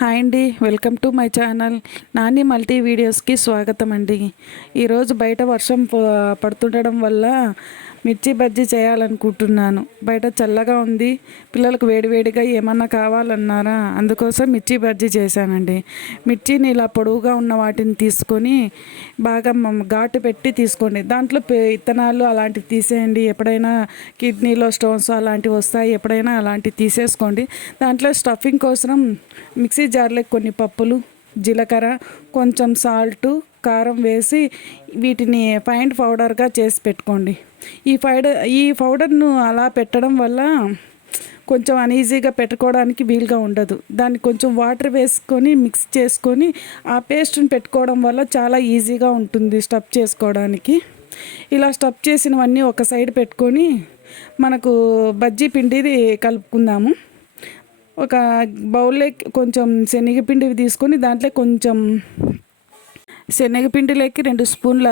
Hi అండి welcome to my channel. Nani multi వీడియోస్కి స్వాగతం అండి. ఈరోజు బయట వర్షం ప- పడుతుండడం వల్ల మిర్చి బజ్జీ చేయాలనుకుంటున్నాను. బయట చల్లగా ఉంది. పిల్లలకు వేడివేడిగా ఏమన్నా కావాలన్నారా? అందుకోసం మిర్చి బజ్జీ చేశానండి. మిర్చిని ఇలా పొడవుగా ఉన్న వాటిని తీసుకొని బాగా ఘాటు పెట్టి తీసుకోండి. దాంట్లో ఇత్తనాలు అలాంటివి తీసేయండి. ఎప్పుడైనా కిడ్నీలో స్టోన్స్ అలాంటివి వస్తాయి. ఎప్పుడైనా అలాంటివి తీసేసుకోండి. దాంట్లో స్టఫింగ్ కోసం మిక్సీ జార్లో కొన్ని పప్పులు జీలకర్ర కొంచెం సాల్టు కారం వేసి వీటిని ఫైండ్ పౌడర్గా చేసి పెట్టుకోండి. ఈ పౌడర్ ఈ పౌడర్ను అలా పెట్టడం వల్ల కొంచెం అనీజీగా పెట్టుకోవడానికి వీలుగా ఉండదు. దాన్ని కొంచెం వాటర్ వేసుకొని మిక్స్ చేసుకొని ఆ పేస్ట్ని పెట్టుకోవడం వల్ల చాలా ఈజీగా ఉంటుంది స్టఫ్ చేసుకోవడానికి. ఇలా స్టఫ్ చేసినవన్నీ ఒక సైడ్ పెట్టుకొని మనకు బజ్జీ పిండిది కలుపుకుందాము. ఒక బౌల్లో కొంచెం శనగపిండి తీసుకొని దాంట్లో కొంచెం శనగపిండిలోకి రెండు స్పూన్ల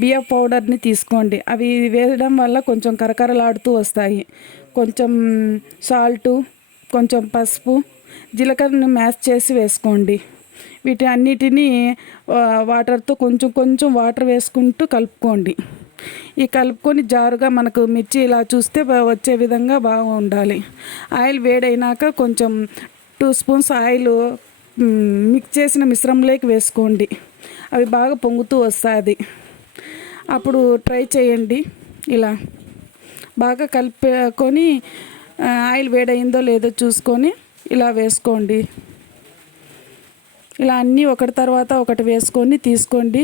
బియ్య పౌడర్ని తీసుకోండి. అవి వేయడం వల్ల కొంచెం కరకరలాడుతూ వస్తాయి. కొంచెం సాల్టు కొంచెం పసుపు జీలకర్రను మ్యాష్ చేసి వేసుకోండి. వీటి అన్నిటినీ వాటర్తో కొంచెం కొంచెం వాటర్ వేసుకుంటూ కలుపుకోండి. ఈ కలుపుకొని జారుగా మనకు మిర్చి ఇలా చూస్తే వచ్చే విధంగా బాగా ఉండాలి. ఆయిల్ వేడైనాక కొంచెం టూ స్పూన్స్ ఆయిల్ మిక్స్ చేసిన మిశ్రమంలోకి వేసుకోండి. అవి బాగా పొంగుతూ వస్తుంది. అప్పుడు ట్రై చేయండి. ఇలా బాగా కలుపుకొని ఆయిల్ వేడైందో లేదో చూసుకొని ఇలా వేసుకోండి. ఇలా అన్నీ ఒకటి తర్వాత ఒకటి వేసుకొని తీసుకోండి.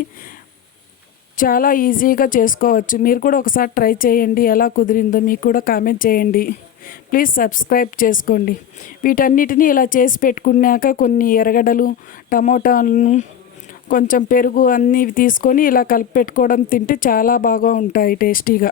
చాలా ఈజీగా చేసుకోవచ్చు. మీరు కూడా ఒకసారి ట్రై చేయండి. ఎలా కుదిరిందో మీకు కూడా కామెంట్ చేయండి. ప్లీజ్ సబ్స్క్రైబ్ చేసుకోండి. వీటన్నిటిని ఇలా చేసి పెట్టుకున్నాక కొన్ని ఎర్రగడ్డలు టమోటాలను కొంచెం పెరుగు అన్నీ తీసుకొని ఇలా కలిపి పెట్టుకోవడం తింటే చాలా బాగా ఉంటాయి టేస్టీగా.